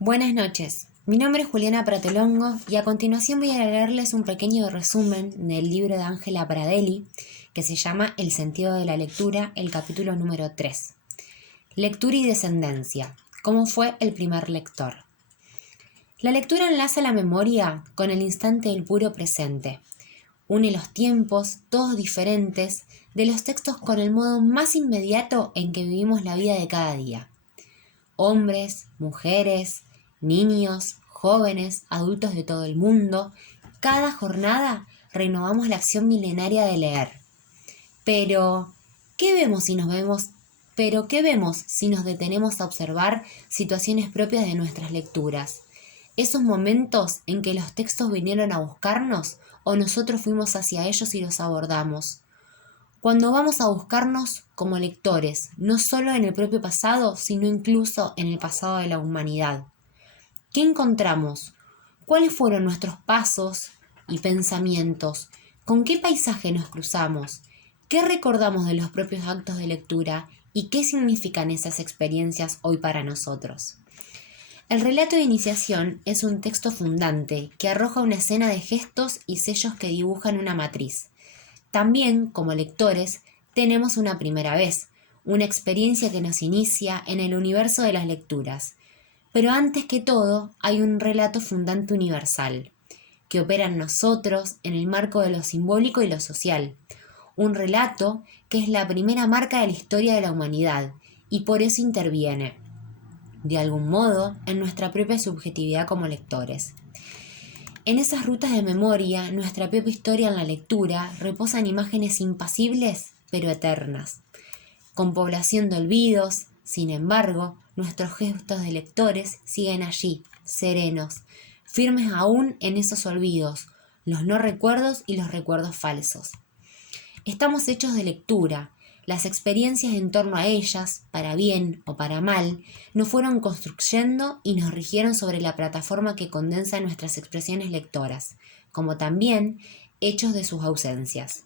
Buenas noches, mi nombre es Juliana Pratolongo y a continuación voy a leerles un pequeño resumen del libro de Ángela Pradelli que se llama El sentido de la lectura, el capítulo número 3. Lectura y descendencia. ¿Cómo fue el primer lector? La lectura enlaza la memoria con el instante del puro presente. Une los tiempos, todos diferentes, de los textos con el modo más inmediato en que vivimos la vida de cada día. Hombres, mujeres, niños, jóvenes, adultos de todo el mundo, cada jornada renovamos la acción milenaria de leer. Pero, ¿qué vemos si nos detenemos a observar situaciones propias de nuestras lecturas? ¿Esos momentos en que los textos vinieron a buscarnos o nosotros fuimos hacia ellos y los abordamos? Cuando vamos a buscarnos como lectores, no solo en el propio pasado, sino incluso en el pasado de la humanidad. ¿Qué encontramos? ¿Cuáles fueron nuestros pasos y pensamientos? ¿Con qué paisaje nos cruzamos? ¿Qué recordamos de los propios actos de lectura? ¿Y qué significan esas experiencias hoy para nosotros? El relato de iniciación es un texto fundante que arroja una escena de gestos y sellos que dibujan una matriz. También, como lectores, tenemos una primera vez, una experiencia que nos inicia en el universo de las lecturas. Pero antes que todo, hay un relato fundante universal, que opera en nosotros en el marco de lo simbólico y lo social. Un relato que es la primera marca de la historia de la humanidad y por eso interviene, de algún modo, en nuestra propia subjetividad como lectores. En esas rutas de memoria, nuestra propia historia en la lectura reposan imágenes impasibles pero eternas. Con población de olvidos, sin embargo, nuestros gestos de lectores siguen allí, serenos, firmes aún en esos olvidos, los no recuerdos y los recuerdos falsos. Estamos hechos de lectura. Las experiencias en torno a ellas, para bien o para mal, nos fueron construyendo y nos rigieron sobre la plataforma que condensa nuestras expresiones lectoras, como también hechos de sus ausencias.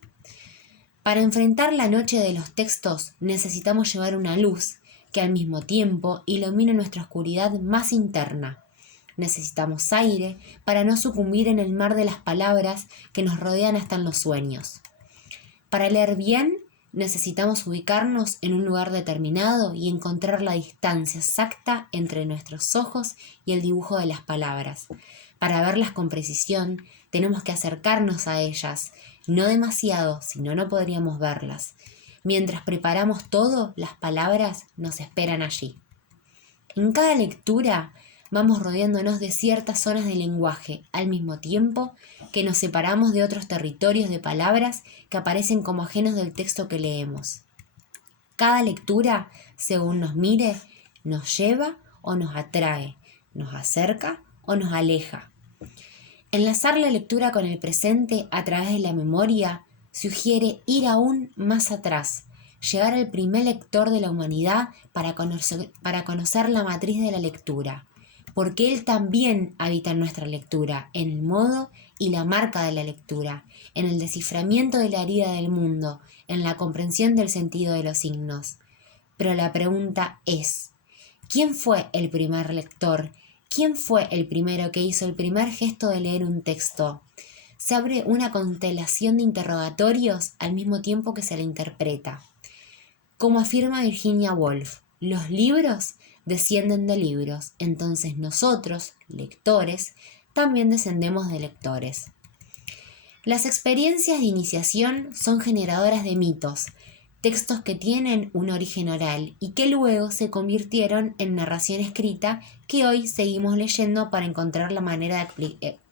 Para enfrentar la noche de los textos necesitamos llevar una luz que al mismo tiempo ilumine nuestra oscuridad más interna. Necesitamos aire para no sucumbir en el mar de las palabras que nos rodean hasta en los sueños. Para leer bien, necesitamos ubicarnos en un lugar determinado y encontrar la distancia exacta entre nuestros ojos y el dibujo de las palabras. Para verlas con precisión, tenemos que acercarnos a ellas, no demasiado, si no, no podríamos verlas. Mientras preparamos todo, las palabras nos esperan allí. En cada lectura vamos rodeándonos de ciertas zonas del lenguaje, al mismo tiempo que nos separamos de otros territorios de palabras que aparecen como ajenos del texto que leemos. Cada lectura, según nos mire, nos lleva o nos atrae, nos acerca o nos aleja. Enlazar la lectura con el presente a través de la memoria sugiere ir aún más atrás, llegar al primer lector de la humanidad para conocer la matriz de la lectura, porque él también habita en nuestra lectura, en el modo y la marca de la lectura, en el desciframiento de la herida del mundo, en la comprensión del sentido de los signos. Pero la pregunta es, ¿quién fue el primer lector? ¿Quién fue el primero que hizo el primer gesto de leer un texto? Se abre una constelación de interrogatorios al mismo tiempo que se la interpreta. Como afirma Virginia Woolf, los libros descienden de libros, entonces nosotros, lectores, también descendemos de lectores. Las experiencias de iniciación son generadoras de mitos, textos que tienen un origen oral y que luego se convirtieron en narración escrita que hoy seguimos leyendo para encontrar la manera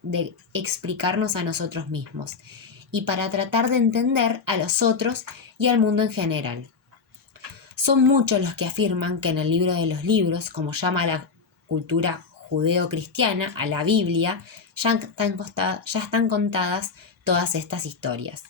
de explicarnos a nosotros mismos y para tratar de entender a los otros y al mundo en general. Son muchos los que afirman que en el libro de los libros, como llama la cultura judeo-cristiana, a la Biblia, ya están contadas todas estas historias.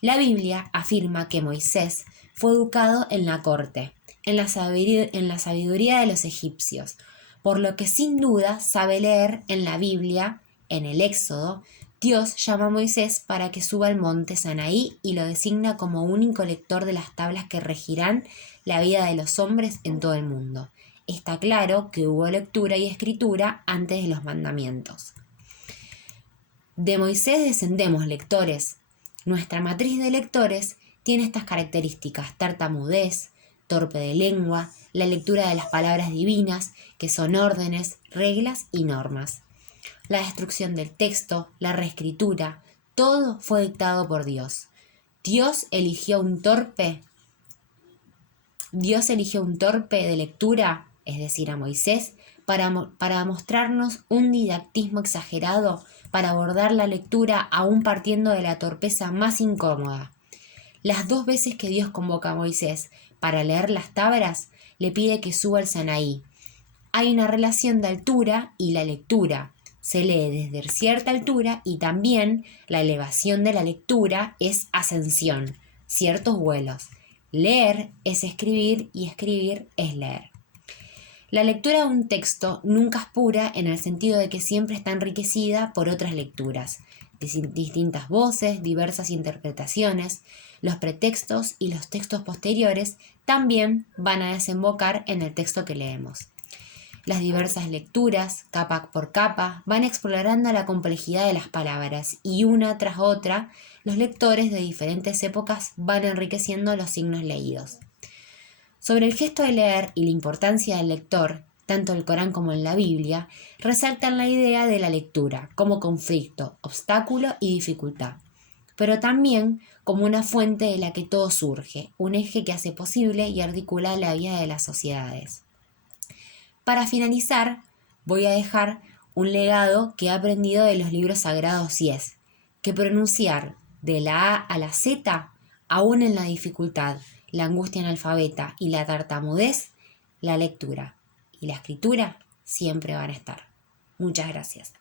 La Biblia afirma que Moisés fue educado en la corte, en la sabiduría de los egipcios, por lo que sin duda sabe leer en la Biblia, en el Éxodo. Dios llama a Moisés para que suba al monte Sinaí y lo designa como único lector de las tablas que regirán la vida de los hombres en todo el mundo. está claro que hubo lectura y escritura antes de los mandamientos. De Moisés descendemos lectores. Nuestra matriz de lectores tiene estas características: tartamudez, torpe de lengua, la lectura de las palabras divinas, que son órdenes, reglas y normas. La destrucción del texto, la reescritura, todo fue dictado por Dios. Dios eligió un torpe de lectura, es decir, a Moisés, para mostrarnos un didactismo exagerado, para abordar la lectura aún partiendo de la torpeza más incómoda. Las 2 veces que Dios convoca a Moisés para leer las tablas, le pide que suba al Sinaí. Hay una relación de altura y la lectura. Se lee desde cierta altura y también la elevación de la lectura es ascensión, ciertos vuelos. Leer es escribir y escribir es leer. La lectura de un texto nunca es pura en el sentido de que siempre está enriquecida por otras lecturas, distintas voces, diversas interpretaciones. Los pretextos y los textos posteriores también van a desembocar en el texto que leemos. Las diversas lecturas, capa por capa, van explorando la complejidad de las palabras y una tras otra, los lectores de diferentes épocas van enriqueciendo los signos leídos. Sobre el gesto de leer y la importancia del lector, tanto el Corán como en la Biblia, resaltan la idea de la lectura como conflicto, obstáculo y dificultad, pero también como una fuente de la que todo surge, un eje que hace posible y articula la vida de las sociedades. Para finalizar, voy a dejar un legado que he aprendido de los libros sagrados y es que pronunciar de la A a la Z, aún en la dificultad, la angustia analfabeta y la tartamudez, la lectura y la escritura siempre van a estar. Muchas gracias.